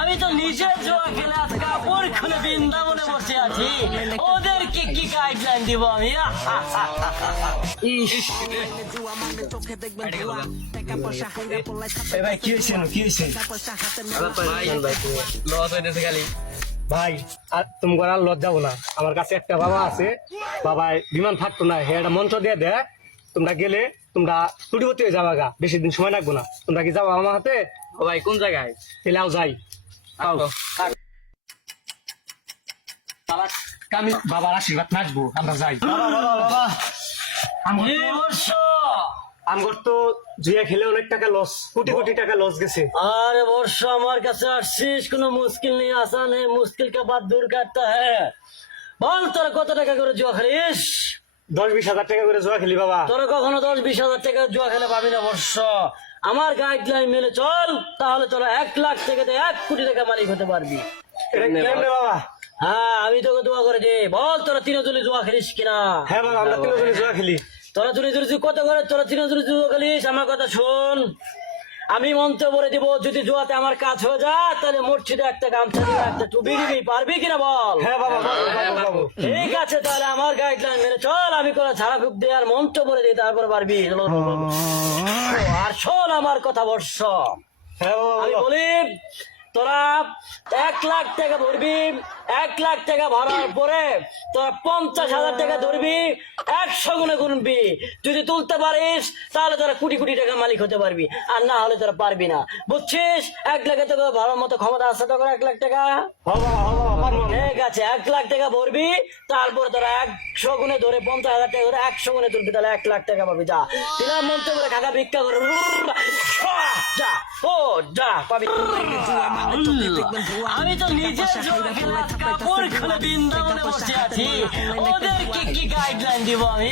আমি তো নিজে জোয়া খেলে আজ কাপড় খুলে বৃন্দাবনে বসে আছি, ওদেরকে কি গাইডলাইন দিব আমি? ভাই কি হয়েছে কি হয়েছে লস হইতেছে খালি। ভাই আর তুমি আর লজ যাবো না, আমার কাছে একটা বাবা আছে, বাবাই বিমান ফাটতো না, হে একটা মঞ্চ দিয়ে দেয়, তোমরা গেলে তোমরা টুটিপতি হয়ে যাবা গা, বেশি দিন সময় লাগবো না, তোমরা কি যাবো আমার হাতে? ও ভাই কোন জায়গায়? এলাও যাই আমি বাবার আশীর্বাদ নাচবো, আমরা যাই। আমার তো জুয়া খেলে অনেক টাকা লস, কোটি কোটি টাকা লস গেছে। আরে বর্ষ আমার কাছে আসছিস, কোনো মুশকিল নেই, আসান है, मुश्किल के बाद दूर करता है। বল তোরা কত টাকা করে জুয়া খেলিস? 10-20 হাজার টাকা করে জুয়া খেলি বাবা। তোরা কখনো 10-20 হাজার টাকা জুয়া খেলে পাবি না বর্ষ। আমার গাইডলাইন মেনে চল, তাহলে তোরা 1 লাখ থেকে 1 কোটি টাকা মালিক হতে পারবি। এটা কেমনে বাবা? হ্যাঁ আমি তোকে দোয়া করে দিই। বল তোরা তিনজনে জুয়া খেলিস কিনা? হ্যাঁ বাবা, আমরা তিনজনে জুয়া খেলি। তোরা তিনজনে কত করে তোরা তিনজনে জুয়া খেলিস? আমার কথা শোন, আমি মন্ত্র বলে দিব, যদি জুয়াতে আমার কাজ হয়ে যায় তাহলে মসজিদে একটা গামছা দিবি, একটা টুপি দিবি, পারবি কিনা বল? হ্যাঁ বাবা, বাবু। ঠিক আছে, তাহলে আমার গাইডলাইন মেনে চল, আমি কোনো ছাড়া ফুক দিয়ে আর মন্ত্র বলে দিই, তারপর পারবি। আর শোন আমার কথা বর্ষ, হ্যাঁ আমি বাবা। বলি তোরা 1 লাখ টাকা ভরবি, 1 লাখ টাকা ভরার পরে তোরা 50,000 টাকা ধরবি, 100 গুণে গুনবি। যদি তুলতে পারিস তাহলে তোরা কোটি কোটি টাকা মালিক হতে পারবি, আর না হলে তোরা পারবি না, বুঝছিস? 1 লাখে তোকে ভরার মতো ক্ষমতা আছে তোর? 1 লাখ টাকা ঠিক আছে, 1 লাখ টাকা ভরবি, তারপর তোরা 100 গুণে ধরে 50,000 টাকা ধরে 100 গুণে তুলবি, তাহলে 1 লাখ টাকা পাবি। যা তিলাম মন্ত্র করে খাকা ভিক্ষা করে যা, ও যা পাবি। আমি তো নিজে জোয়া খেলে আজ কাপড় খুলে বৃন্দাবনে বসে আছি, ওদেরকে কি গাইডলাইন দিব আমি?